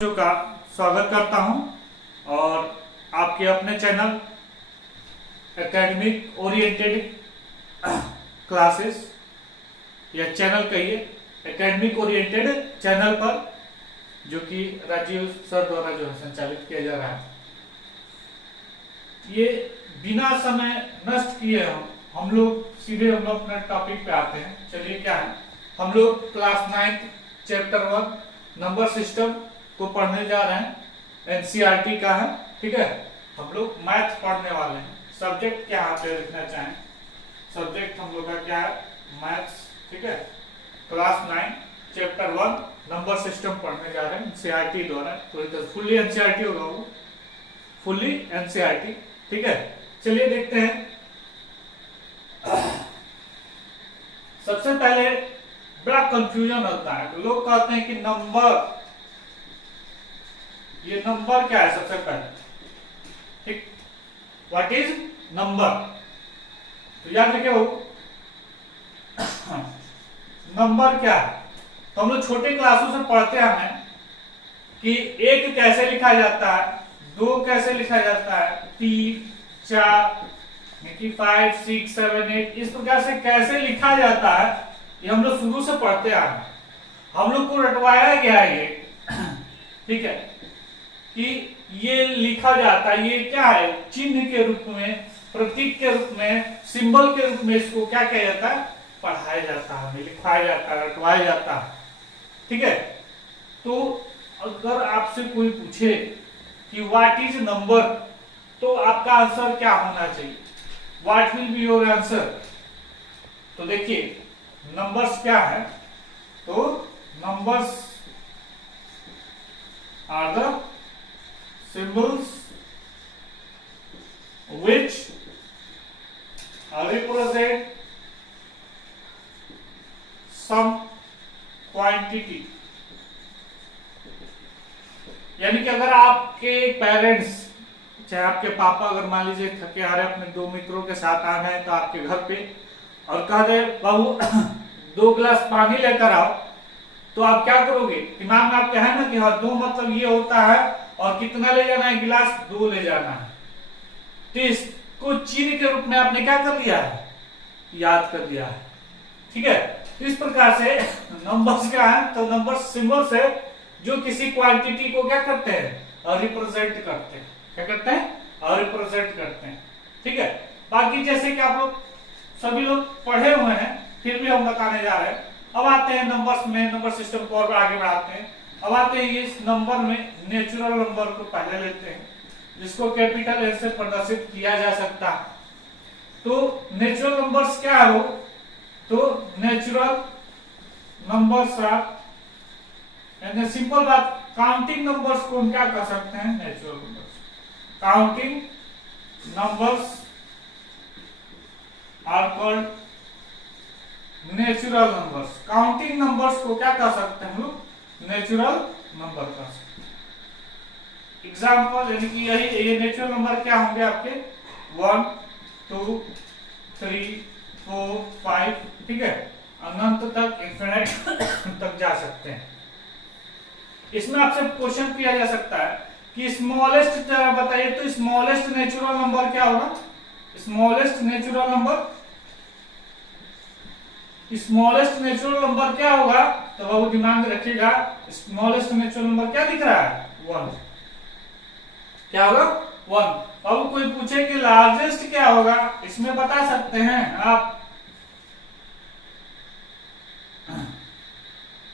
का स्वागत करता हूं और आपके अपने चैनल एकेडमिक ओरिएंटेड क्लासेस या चैनल कहिए एकेडमिक ओरिएंटेड चैनल पर जो कि राजीव सर द्वारा जो है संचालित किया जा रहा है। ये बिना समय नष्ट किए हम लोग सीधे अपने टॉपिक पे आते हैं। चलिए क्या है, हम लोग क्लास 9 चैप्टर 1 नंबर सिस्टम को पढ़ने जा रहे हैं। एनसीईआरटी का है, ठीक है। हम लोग मैथ पढ़ने वाले हैं। सब्जेक्ट क्या आप लिखना चाहें, सब्जेक्ट हम लोग का क्या है, मैथ्स, ठीक है। क्लास 9 चैप्टर 1 नंबर सिस्टम पढ़ने जा रहे हैं एनसीईआरटी द्वारा। तो फुल्ली एनसीईआरटी होगा वो, फुल्ली एनसीईआरटी, ठीक है। चलिए देखते हैं। सबसे पहले बड़ा कंफ्यूजन होता है, लोग कहते हैं कि नंबर, ये नंबर क्या है सबसे पहले, ठीक। व्हाट इज नंबर, तो याद रखे हो नंबर क्या है। तो हम लोग छोटे क्लासों से पढ़ते हैं कि एक कैसे लिखा जाता है, दो कैसे लिखा जाता है, 3 4 5 6 7 8 इस प्रकार से कैसे लिखा जाता है, ये हम लोग शुरू से पढ़ते आ रहे हैं। हम लोग को रटवाया गया है ये, ठीक है, कि ये लिखा जाता है, ये क्या है, चिन्ह के रूप में, प्रतीक के रूप में, सिंबल के रूप में इसको क्या किया जाता है, पढ़ाया जाता है, लिखवाया जाता है, रटवाया जाता है, ठीक है। तो अगर आपसे कोई पूछे कि व्हाट इज नंबर, तो आपका आंसर क्या होना चाहिए, what will be your answer. तो देखिए नंबर्स क्या है, तो numbers are the symbols which represent some quantity। यानी कि अगर आपके पेरेंट्स, चाहे आपके पापा अगर मान लीजिए थके हारे अपने दो मित्रों के साथ आ गए तो आपके घर पे और कह दे बाबू 2 गिलास पानी लेकर आओ, तो आप क्या करोगे, दिमाग में आपके है ना कि हाँ 2 मतलब ये होता है और कितना ले जाना है, गिलास 2 ले जाना है। तो इसको चिन्ह के रूप में आपने क्या कर लिया है, याद कर लिया है, ठीक है। तो इस प्रकार से नंबर्स क्या है, तो नंबर सिंबल्स है जो किसी क्वांटिटी को क्या करते हैं, और रिप्रेजेंट करते हैं, क्या करते हैं, और रिप्रेजेंट करते हैं, ठीक है। बाकी जैसे कि आप लोग सभी लोग पढ़े हुए हैं, फिर भी हम बताने जा रहे हैं। अब आते हैं नंबर्स में, नंबर सिस्टम को और आगे बढ़ाते हैं। अब आते हैं इस नंबर में नेचुरल नंबर को पहले लेते हैं, जिसको कैपिटल एन से प्रदर्शित किया जा सकता है। तो नेचुरल नंबर्स क्या है वो, तो नेचुरल नंबर्स आर, यानी सिंपल बात, काउंटिंग नंबर्स को हम क्या कर सकते हैं, natural numbers. Counting numbers are called natural numbers. Counting numbers को क्या कर सकते हैं हम लोग, नेचुरल नंबर कर सकते हैं। एग्जाम्पल यानी कि ये नेचुरल नंबर क्या होंगे आपके, 1 2 3 4 5, ठीक है, अनंत तक, इंफिनिट तक जा सकते हैं। इसमें आपसे क्वेश्चन किया जा सकता है कि स्मॉलेस्ट बताइए, तो स्मॉलेस्ट नेचुरल नंबर क्या होगा, smallest natural number, smallest natural number क्या होगा, तो वो दिमाग में रखिएगा, स्मॉलेस्ट नेचुरल नंबर क्या दिख रहा है, 1, क्या होगा, 1। अब कोई पूछे कि लार्जेस्ट क्या होगा, इसमें बता सकते हैं आप,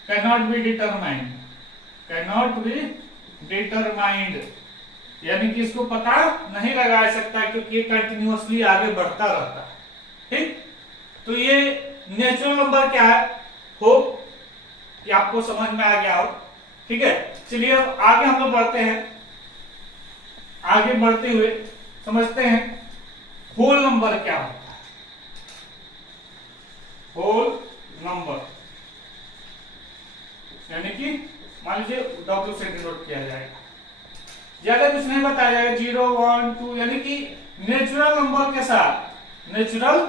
cannot be determined, cannot be determined, यानी कि इसको पता नहीं लगा सकता क्योंकि ये कंटिन्यूअसली आगे बढ़ता रहता है, ठीक। तो ये नेचुरल नंबर क्या है, होप कि आपको समझ में आ गया हो, ठीक है। चलिए अब आगे हम लोग बढ़ते हैं। आगे बढ़ते हुए समझते हैं होल नंबर क्या होता है। होल नंबर यानी कि मान लीजिए W से डिनोट किया जाएगा, ज्यादा कुछ नहीं बताया जाएगा, 0 1 2, यानी कि नेचुरल नंबर के साथ, नेचुरल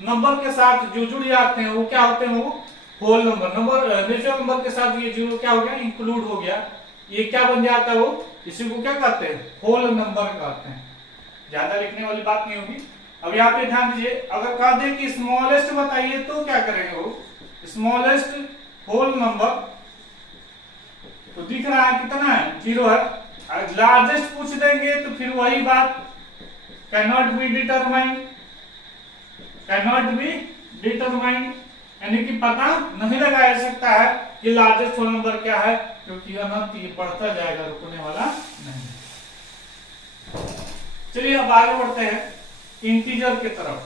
नंबर के साथ जो जुड़ जाते हैं वो क्या होते हैं, वो whole number. Number natural number के साथ ये जीरो क्या हो गया, इंक्लूड हो गया, ये क्या बन जाता है, वो इसी को क्या कहते हैं, होल नंबर कहते हैं। ज्यादा लिखने वाली बात नहीं होगी। अब यहाँ पे ध्यान दीजिए, अगर कह दे कि स्मॉलेस्ट बताइए तो क्या करेंगे, वो स्मॉलेस्ट होल नंबर, तो दिख रहा है कितना है, 0 है। लार्जेस्ट पूछ देंगे तो फिर वही बात, cannot be determined, cannot be determined, यानी कि पता नहीं लगाया जा सकता है कि लार्जेस्ट होल नंबर क्या है, क्योंकि अनंत ये बढ़ता जाएगा, रुकने वाला नहीं। चलिए अब आगे बढ़ते हैं इंटीजर की तरफ।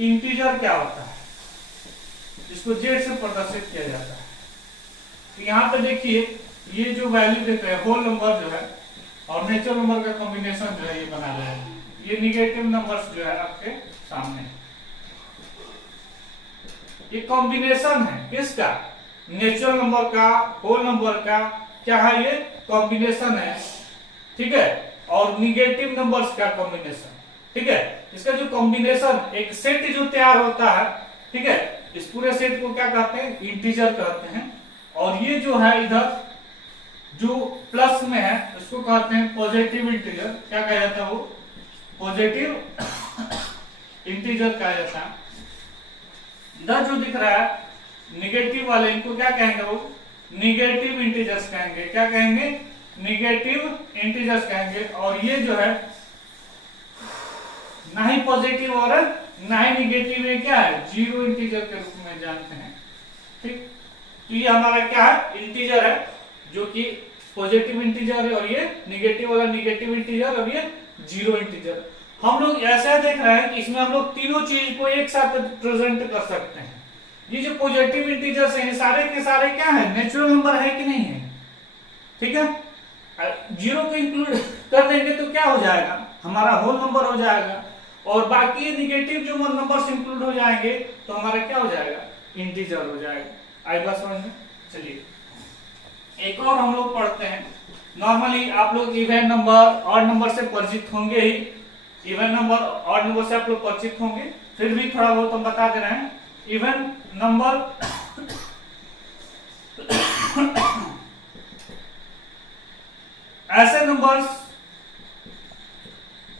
इंटीजर क्या होता है, जिसको जेड से प्रदर्शित किया जाता है। तो यहाँ पे देखिए, ये जो वैल्यू देते हैं होल नंबर जो है और नेचुरल नंबर का कॉम्बिनेशन जो है ये बना रहे हैं। ये निगेटिव नंबर्स जो है आपके सामने, ये कॉम्बिनेशन है किसका, नेचुरल नंबर का, होल नंबर का, क्या है ये कॉम्बिनेशन है, ठीक है, और निगेटिव नंबर्स का कॉम्बिनेशन, ठीक है। इसका जो कॉम्बिनेशन, एक सेट जो तैयार होता है, ठीक है, इस पूरे सेट को क्या कहते हैं, इंटीजर कहते हैं। और ये जो है इधर जो प्लस में है इसको कहते हैं पॉजिटिव इंटीजर। क्या कहा जाता है, वो पॉजिटिव इंटीजर कहा जाता है। इधर जो दिख रहा है निगेटिव वाले, इनको क्या कहेंगे, वो निगेटिव इंटीजर्स कहेंगे। क्या कहेंगे, निगेटिव इंटीजर्स कहेंगे। और ये जो है ना ही पॉजिटिव और ना ही निगेटिव, ये क्या है, जीरो इंटीजर के रूप में जानते हैं, ठीक। तो ये हमारा क्या है, इंटीजर है, जो कि पॉजिटिव इंटीजर है, और ये निगेटिव वाला निगेटिव इंटीजर, और ये जीरो इंटीजर। हम लोग ऐसा देख रहे हैं कि इसमें हम लोग तीनों चीज को एक साथ प्रेजेंट कर सकते हैं। ये जो पॉजिटिव इंटीजर्स हैं सारे के सारे क्या है, नेचुरल नंबर है कि नहीं है, ठीक है। जीरो को इंक्लूड कर देंगे तो क्या हो जाएगा, हमारा होल नंबर हो जाएगा, और बाकी निगेटिव जो नंबर्स इंक्लूड हो जाएंगे तो हमारा क्या हो जाएगा, इंटीजर हो जाएगा। आई बात समझ में। चलिए एक और हम लोग पढ़ते हैं। नॉर्मली आप लोग इवन नंबर, ऑड नंबर से परिचित होंगे ही, इवन नंबर, ऑड नंबर से आप लोग परिचित होंगे, फिर भी थोड़ा बहुत हम बता दे रहे हैं। इवन नंबर ऐसे नंबर्स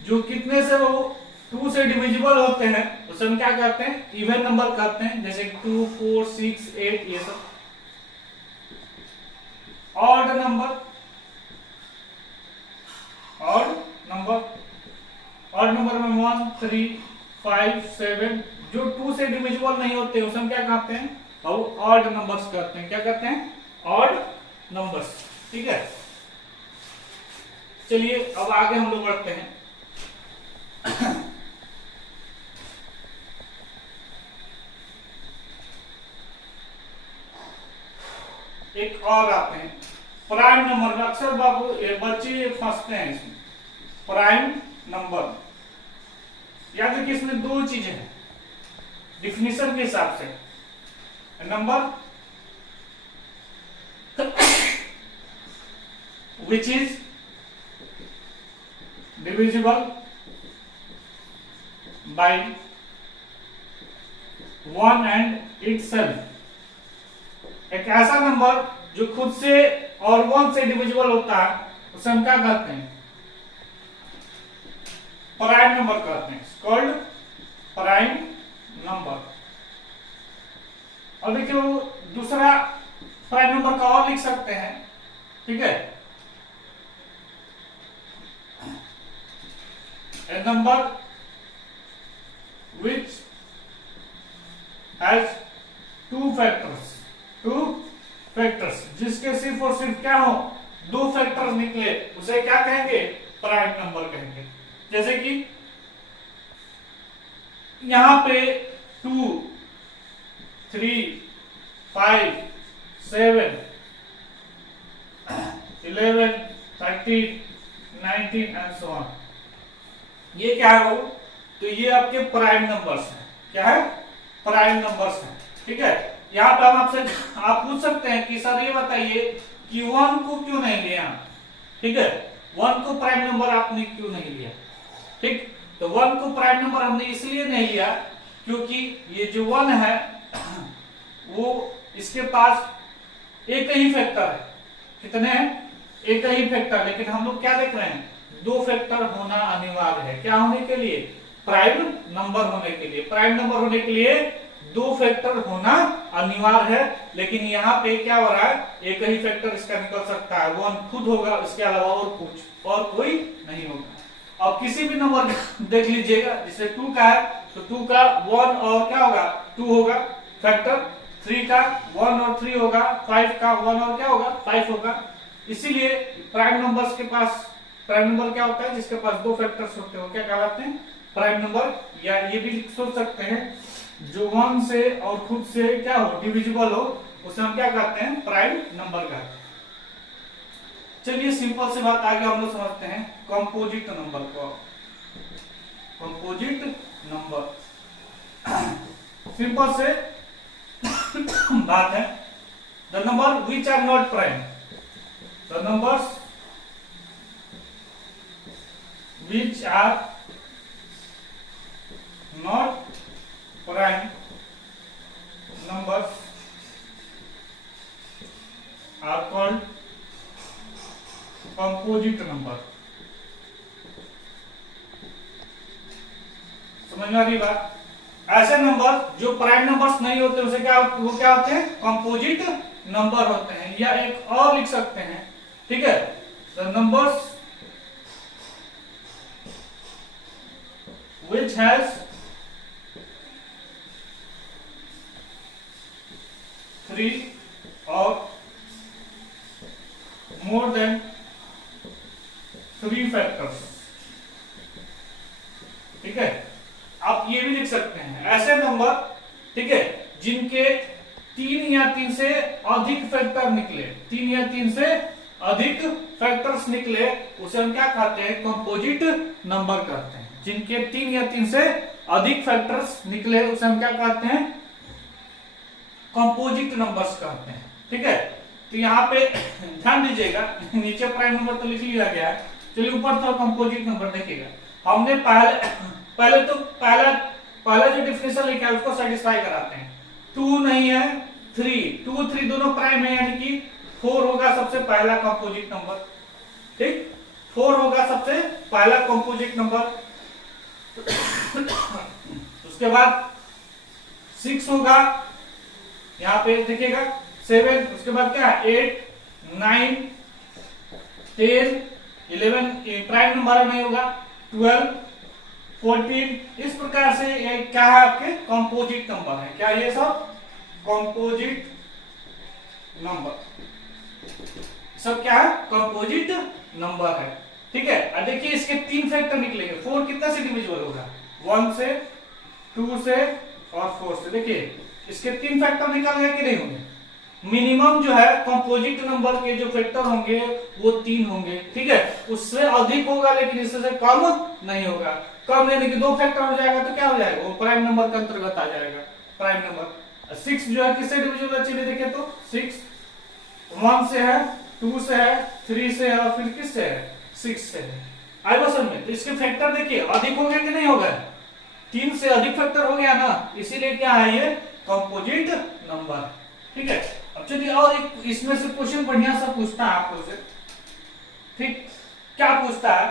जो कितने से, वो 2 से डिविजिबल होते हैं, उसे हम क्या कहते हैं, इवन नंबर कहते हैं। जैसे 2, 4, 6, 8, ये सब। Odd number, odd number, odd number में 1, 3, 5, 7 जो 2 से डिविजिबल नहीं होते उसे हम क्या कहते हैं, और ऑड नंबर्स कहते हैं। क्या कहते हैं, ऑड नंबर्स, ठीक है। चलिए अब आगे हम लोग बढ़ते हैं। एक और आते हैं प्राइम नंबर में। अक्सर बाबू बच्चे फंसते हैं इसमें, प्राइम नंबर। याद रखिए इसमें दो चीजें हैं डिफिनीशन के हिसाब से। Number which is divisible by 1 and itself। एक ऐसा नंबर जो खुद से और 1 से डिविजिबल होता है उसे हम क्या कहते हैं, प्राइम नंबर कहते हैं, कॉल्ड प्राइम नंबर। और देखिए वो दूसरा प्राइम नंबर का और लिख सकते हैं, ठीक है। A number which has two factors, जिसके सिर्फ और सिर्फ क्या हो, 2 फैक्टर्स निकले, उसे क्या कहेंगे, प्राइम नंबर कहेंगे। जैसे कि यहां पे 2, 3, 5, 7, 11, 13, 19 एंड सो ऑन। ये क्या है वो, तो ये आपके प्राइम नंबर्स हैं। क्या है, प्राइम नंबर्स हैं, ठीक है। यहाँ पे हम आपसे आप पूछ सकते हैं कि सर ये बताइए कि 1 को क्यों नहीं लिया, ठीक है, 1 को प्राइम नंबर आपने क्यों नहीं लिया, ठीक। तो 1 को प्राइम नंबर हमने इसलिए नहीं लिया क्योंकि ये जो 1 है वो इसके पास एक ही फैक्टर है, कितने हैं? एक ही फैक्टर, लेकिन हम लोग क्या देख रहे हैं? दो फैक्टर होना अनिवार्य है। क्या होने के लिए? प्राइम नंबर होने के लिए। प्राइम नंबर होने के लिए दो फैक्टर होना अनिवार्य है, लेकिन यहाँ पे क्या हो रहा है? एक ही फैक्टर इसका निकल सकता है, 1 खुद होगा, इसके अलावा और कोई नहीं होगा। अब किसी भी नंबर देख लीजिएगा, जैसे 2 का है तो 2 का 1 और क्या होगा? 2 होगा फैक्टर, 3 का 1 और 3 होगा, 5 का 1 और क्या होगा? 5 होगा। इसीलिए प्राइम नंबर्स के पास, प्राइम नंबर क्या होता है? जिसके पास दो फैक्टर्स होते हैं, क्या कहलाते हैं? Prime number. या ये भी सोच सकते हैं, जो 1 से और खुद से क्या हो? डिविजिबल हो, उसे हम क्या कहते हैं? प्राइम नंबर कहते हैं। चलिए सिंपल सी बात आगे हम लोग समझते हैं कंपोजिट नंबर को। कंपोजिट नंबर सिंपल से बात है, the number which are not prime, the numbers which are not prime numbers are called composite number। समझ में आ रही बात? ऐसे नंबर जो प्राइम नंबर्स नहीं होते उसे वो क्या होते हैं? कंपोजिट नंबर होते हैं। या एक और लिख सकते हैं, ठीक है, the numbers which has 3 or more than 3 factors। ठीक है, आप ये भी लिख सकते हैं ऐसे नंबर, ठीक है, जिनके 3 या 3 से अधिक फैक्टर निकले, 3 या 3 से अधिक फैक्टर्स निकले, उसे हम क्या कहते हैं? कंपोजिट नंबर कहते हैं। जिनके 3 या 3 से अधिक फैक्टर्स निकले उसे हम क्या कहते हैं? कंपोजिट नंबर्स कहते हैं। ठीक है, तो यहाँ पे ध्यान दीजिएगा, नीचे प्राइम नंबर तो लिख लिया गया है, चलिए ऊपर तो कंपोजिट नंबर देखिएगा। हमने पहला जो डिफिनेशन लिखा है उसको सेटिस्फाई कराते हैं। 2 नहीं है, 3, 2 3 दोनों प्राइम है, यानी कि 4 होगा सबसे पहला कंपोजिट नंबर। ठीक, 4 होगा सबसे पहला कंपोजिट नंबर। उसके बाद 6 होगा, यहाँ पे देखिएगा 7, उसके बाद क्या है? 8 9 10 11 प्राइम नंबर नहीं होगा, 12 14। इस प्रकार से ये क्या है? आपके कंपोजिट नंबर है। क्या ये सब कंपोजिट नंबर, सब क्या है? कंपोजिट नंबर है। ठीक है, अब देखिए इसके 3 फैक्टर निकलेंगे। 4 कितना से डिविजिबल होगा? 1 से, 2 से और 4 से। देखिए इसके 3 फैक्टर निकल गए कि नहीं होंगे? मिनिमम जो है कंपोजिट नंबर के जो फैक्टर होंगे वो 3 होंगे। ठीक है, उससे अधिक होगा लेकिन इससे कम नहीं होगा। कम यानी कि 2 फैक्टर हो जाएगा तो क्या हो जाएगा? वो प्राइम नंबर के अंतर्गत आ जाएगा। प्राइम नंबर 6 जो है किससे डिविजिबल है? चलिए देखें तो 6 1 से है, 2 से है, 3 से है और फिर किससे है? 6 से है। आई बात समझ में? तो इसके फैक्टर देखिए अधिक हो गया कि नहीं हो गया? 3 से अधिक फैक्टर हो गया ना, इसीलिए क्या है? ये कंपोजिट नंबर। ठीक है, अब चलिए और एक इसमें से क्वेश्चन बढ़िया सा पूछता है आपको से। ठीक, क्या पूछता है?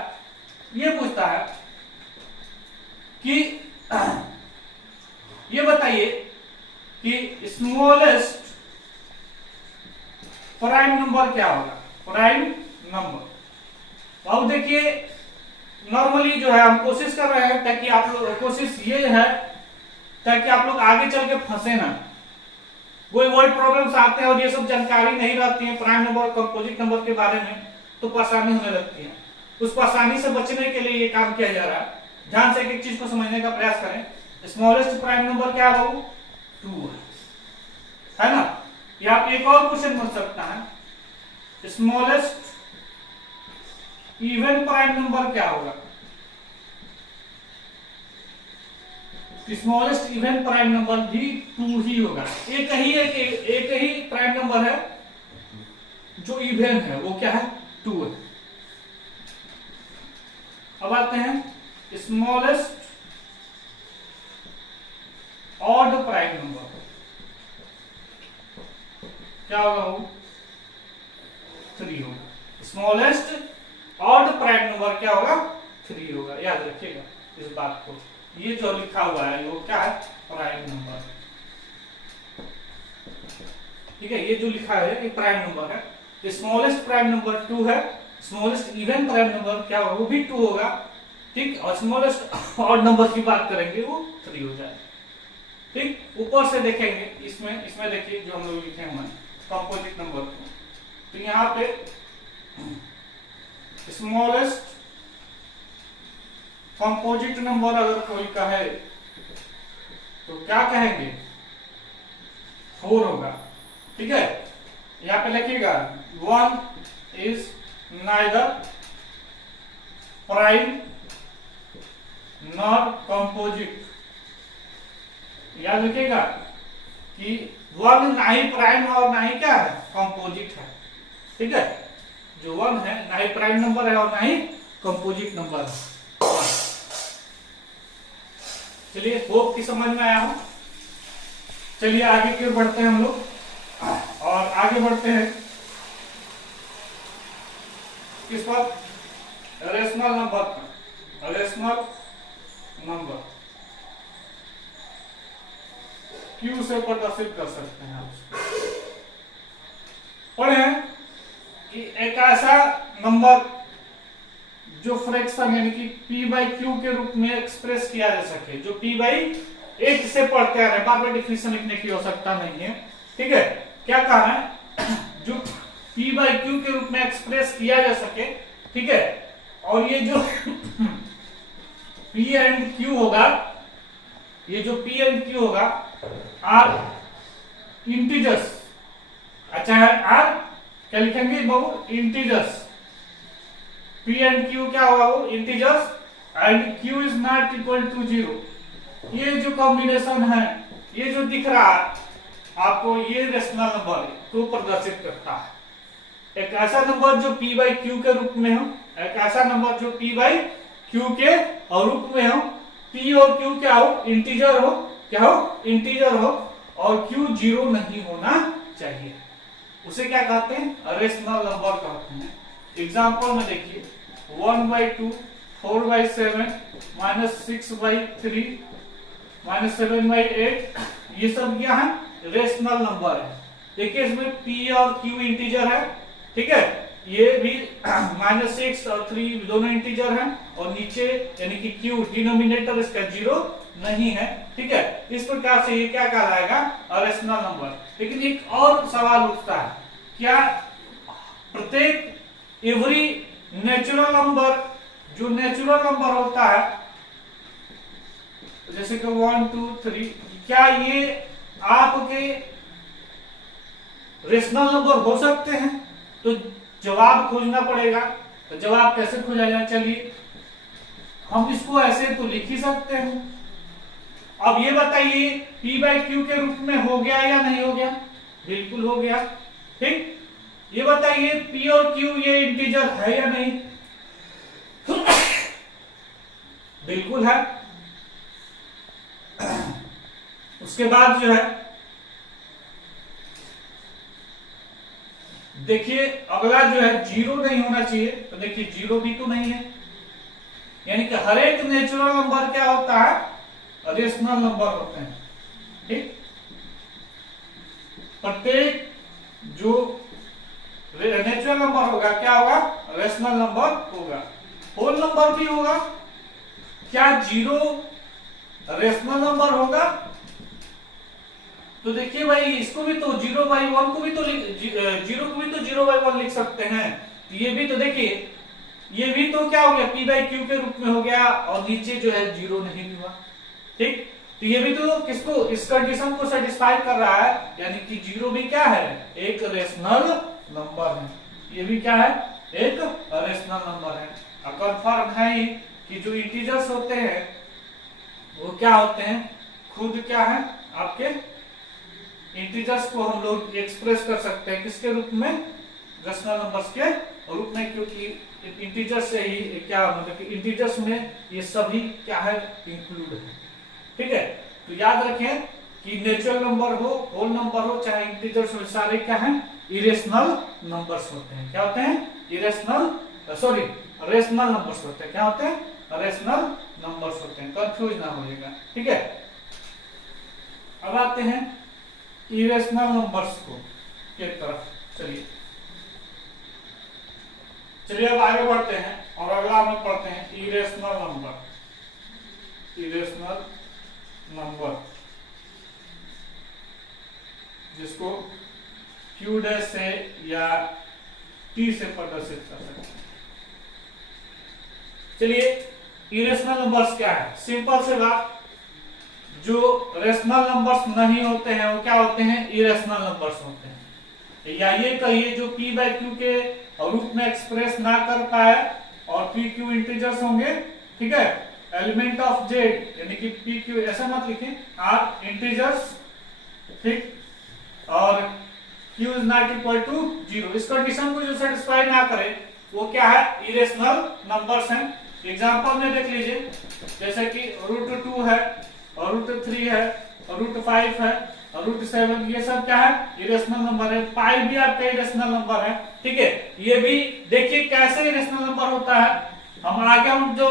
ये पूछता है कि ये बताइए कि स्मॉलेस्ट प्राइम नंबर क्या होगा? Prime number. अब देखिए नॉर्मली जो है हम कोशिश कर रहे हैं ताकि आप लोग, कोशिश ये है ताकि आप लोग आगे चल के फंसे ना, कोई वर्ड प्रॉब्लम्स आते हैं और ये सब जानकारी नहीं रहती है प्राइम नंबर कंपोजिट नंबर के बारे में, तो परेशानी होने लगती है। उस परेशानी से बचने के लिए ये काम किया जा रहा है। ध्यान से एक चीज को समझने का प्रयास करें। स्मॉलेस्ट प्राइम नंबर क्या है? 2 है ना। या आप एक और क्वेश्चन बन सकता है, स्मॉलेस्ट इवन प्राइम नंबर क्या होगा? स्मॉलेस्ट इवन प्राइम नंबर भी 2 ही होगा। एक ही प्राइम नंबर है जो इवन है, वो क्या है? 2 है। अब आते हैं स्मॉलेस्ट ऑड प्राइम नंबर क्या होगा? वो 3 होगा। स्मॉलेस्ट ऑड प्राइम नंबर क्या होगा? 3 होगा। याद रखिएगा इस बात को। ये जो लिखा हुआ है वो क्या है? Prime number. ठीक है, ये जो लिखा है ये प्राइम नंबर है। स्मॉलेस्ट प्राइम नंबर 2 है। स्मॉलेस्ट इवन प्राइम नंबर क्या होगा? वो भी 2 होगा। ठीक, और स्मॉलेस्ट ऑड नंबर की बात करेंगे वो 3 हो जाएगा। ठीक, ऊपर से देखेंगे इसमें देखिए जो हम लोग लिखे हुए हैं कंपोजिट नंबर को, तो यहाँ पे स्मॉलेस्ट कंपोजिट नंबर अगर कोई कहे तो क्या कहेंगे? 4 होगा। ठीक है, यहाँ पे लिखिएगा 1 is neither prime not composite. याद रखिएगा कि 1 ना ही प्राइम और ना ही क्या है? कंपोजिट है। ठीक है, जो 1 है ना ही प्राइम नंबर है और ना ही कंपोजिट नंबर है। चलिए, होप की समझ में आया हो। चलिए आगे की ओर बढ़ते हैं हम लोग, और आगे बढ़ते हैं किस पर? रेशनल नंबर पर। रेशनल नंबर क्यू से प्रदर्शित कर सकते हैं आप। पढ़े कि एक ऐसा नंबर जो फ्रैक्शन यानी कि p बाई क्यू के रूप में एक्सप्रेस किया जा सके, जो p बाई 8 से पढ़ते हैं, बार बार डिफिनेशन लिखने की आवश्यकता नहीं है। ठीक है, क्या कहा है? जो p बाई क्यू के रूप में एक्सप्रेस किया जा सके। ठीक है, और ये जो p एंड q होगा, ये जो p एंड q होगा आर इंटीजर्स। अच्छा है, आर क्या लिखेंगे बाबू? इंटीजर्स। p एंड q क्या होगा? वो integers and q is not equal to 0। ये जो कॉम्बिनेशन है, ये जो दिख रहा है आपको, ये रेशनल नंबर को प्रदर्शित करता है। एक ऐसा नंबर जो p बाई क्यू के रूप में हो, एक ऐसा नंबर जो p बाई क्यू के रूप में हो, p और q क्या हो? इंटीजर हो। क्या हो? इंटीजर हो, और q 0 नहीं होना चाहिए। उसे क्या कहते हैं? रेशनल नंबर कहते हैं। एग्जाम्पल में देखिए 1/2, 4/7, -6/3, -7/8, ये सब क्या है? रेशनल नंबर है। देखिए इसमें p और q इंटीजर है। ठीक है, ये भी -6 और 3 दोनों इंटीजर हैं, और नीचे यानी कि q डिनोमिनेटर इसका 0 नहीं है। ठीक है, इस प्रकार से ये क्या कहलाएगा? Rational number. लेकिन एक और सवाल उठता है, क्या प्रत्येक एवरी नेचुरल नंबर, जो नेचुरल नंबर होता है जैसे कि 1, 2, 3, क्या ये आपके रेशनल नंबर हो सकते हैं? तो जवाब खोजना पड़ेगा। तो जवाब कैसे खोजा जाए? चलिए हम इसको ऐसे तो लिख ही सकते हैं। अब ये बताइए p बाई क्यू के रूप में हो गया या नहीं हो गया? बिल्कुल हो गया। ठीक, ये बताइए p और q ये इंटीजर है या नहीं? बिल्कुल है। उसके बाद जो है देखिए अगला जो है 0 नहीं होना चाहिए। तो देखिए 0 भी तो नहीं है, यानी कि हर एक नेचुरल नंबर क्या होता है? रेशनल नंबर होते हैं। ठीक, प्रत्येक जो नेचुरल नंबर होगा क्या होगा? रेशनल नंबर होगा। होल नंबर भी होगा। क्या 0 रेशनल नंबर होगा? तो देखिए भाई, इसको भी तो 0/1 को भी तो 0 को भी तो 0/1 लिख सकते हैं। ये भी तो देखिए, ये भी तो क्या हो गया? p बाई क्यू के रूप में हो गया, और नीचे जो है 0 नहीं हुआ। ठीक, तो ये भी तो किसको, इस कंडीशन को सेटिस्फाई कर रहा है, यानी कि 0 भी क्या है? एक रेशनल नंबर है। ये भी क्या है? एक रेशनल नंबर है। अब कंफर्म है ही कि जो इंटीजर्स होते हैं वो क्या होते हैं? खुद क्या है? आपके इंटीजर्स को हम लोग एक्सप्रेस कर सकते हैं किसके रूप में? रेशनल नंबर्स के रूप में, क्योंकि इंटीजर से ही क्या मतलब कि इंटीजर्स में ये सभी क्या है? इंक्लूड है। ठीक है, तो याद रखें कि नेचुरल नंबर हो, होल नंबर हो, चाहे इंटीजर्स हो, सारे क्या है? इरेशनल नंबर्स होते हैं। क्या होते हैं? इरेशनल, सॉरी रेशनल नंबर्स होते हैं। क्या होते हैं? रेशनल नंबर्स होते हैं, कंफ्यूज ना होइएगा, ठीक है। अब आते हैं इरेशनल नंबर्स को के तरफ। चलिए अब आगे बढ़ते हैं और अगला हम पढ़ते हैं इरेशनल नंबर। इरेशनल नंबर जिसको क्यू डैश से या टी से प्रदर्शित कर सकते हैं। चलिए इरेशनल नंबर्स क्या है? सिंपल से बात, जो रेशनल नंबर्स नहीं होते हैं वो क्या होते हैं? इरेशनल नंबर्स होते हैं। या ये कहिए जो p बाय क्यू के रूप में एक्सप्रेस ना कर पाए और p q इंटीजर्स होंगे, ठीक है। एलिमेंट ऑफ z यानी कि p q ऐसा मत लिखें, आर इंटीजर्स, ठीक, और q is not equal to 0। इस कंडीशन को जो सेटिस्फाई ना करे वो क्या है? इरेशनल नंबर्स हैं। एग्जांपल में देख लीजिए, जैसे कि √2 है और √3 है और √5 है और √7, ये सब क्या है? इरेशनल नंबर है। पाई भी आपका इरेशनल नंबर है, ठीक है। ये भी देखिए कैसे इरेशनल नंबर होता है। हम आगे हम जो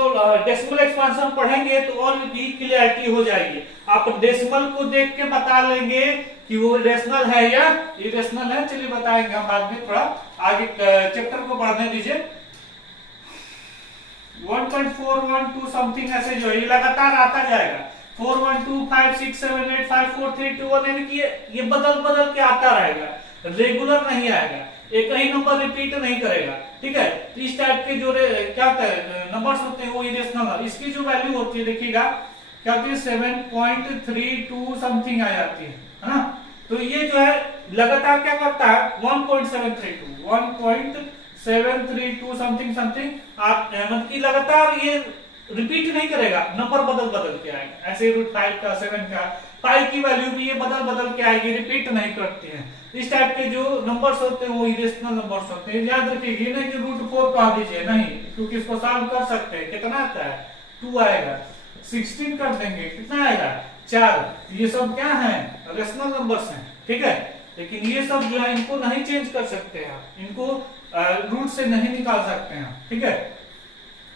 डेसिमल एक्सपेंशन पढ़ेंगे तो और भी क्लियरिटी हो जाएगी। आप डेसिमल को देख के बता लेंगे कि वो रेशनल है या इरेशनल है। चलिए बताएंगे हम बाद में, थोड़ा आगे चैप्टर को पढ़ने दीजिए। 1.412 समथिंग ऐसे जो है लगातार आता जाएगा। 4 1 2 5 6 7 8 5 4 3 2 1, यानी कि ये बदल बदल के आता रहेगा, रेगुलर नहीं आएगा, एक ही नंबर रिपीट नहीं करेगा, ठीक है। तो इस टाइप के जो क्या नंबर्स होते हैं वो इरेशनल। इसकी जो वैल्यू होती है देखिएगा क्या होती है? 7.32 समथिंग आ जाती है ना। तो ये जो है लगातार क्या करता है? 1.732 समथिंग समथिंग आप मतलब कि लगातार ये रिपीट नहीं करेगा, नंबर बदल बदल के आएगा। ऐसे √5 का, 7 का, पाई की वैल्यू भी ये बदल बदल के आएगी, रिपीट नहीं करती है। इस टाइप के जो नंबर्स होते हैं वो इरेशनल नंबर्स होते हैं। याद रखिए नहीं कि √4 कह दीजिए, नहीं, क्योंकि इसको सॉल्व कर सकते हैं। कितना आता है? 2 आएगा। 16 कर देंगे, कितना आएगा? 4। ये सब क्या है? रेशनल नंबर्स हैं, ठीक है। लेकिन ये सब जो है इनको नहीं चेंज कर सकते हैं, इनको रूट से नहीं निकाल सकते हैं, ठीक है।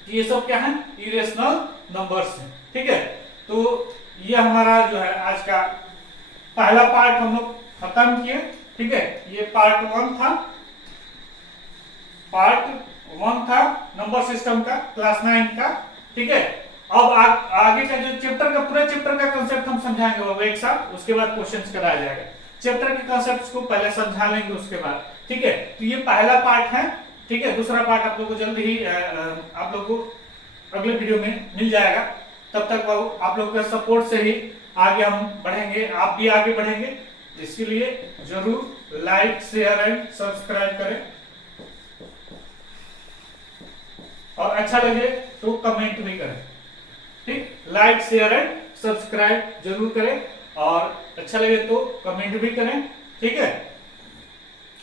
ये सब क्या है? इरेशनल नंबर्स हैं, ठीक है। तो ये हमारा जो है आज का पहला पार्ट हम लोग खत्म किए, ठीक है। ये पार्ट 1 था नंबर सिस्टम का, क्लास 9 का, ठीक है। अब आगे का जो चैप्टर का पूरा चैप्टर का कंसेप्ट हम समझाएंगे वो एक साथ, उसके बाद क्वेश्चंस कराया जाएगा। चैप्टर के कंसेप्ट्स को पहले समझा लेंगे उसके बाद, ठीक है। तो ये पहला पार्ट है, ठीक है। दूसरा पार्ट आप लोगों को जल्दी ही आप लोगों को अगले वीडियो में मिल जाएगा। तब तक आप लोगों के सपोर्ट से ही आगे हम बढ़ेंगे, आप भी आगे बढ़ेंगे। इसके लिए जरूर लाइक, शेयर एंड सब्सक्राइब करें, और अच्छा लगे तो कमेंट भी करें, ठीक। लाइक, शेयर एंड सब्सक्राइब जरूर करें, और अच्छा लगे तो कमेंट भी करें, ठीक है।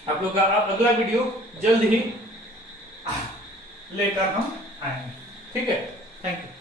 आप लोग का अगला वीडियो जल्द ही लेकर हम आएंगे, ठीक है। Thank you.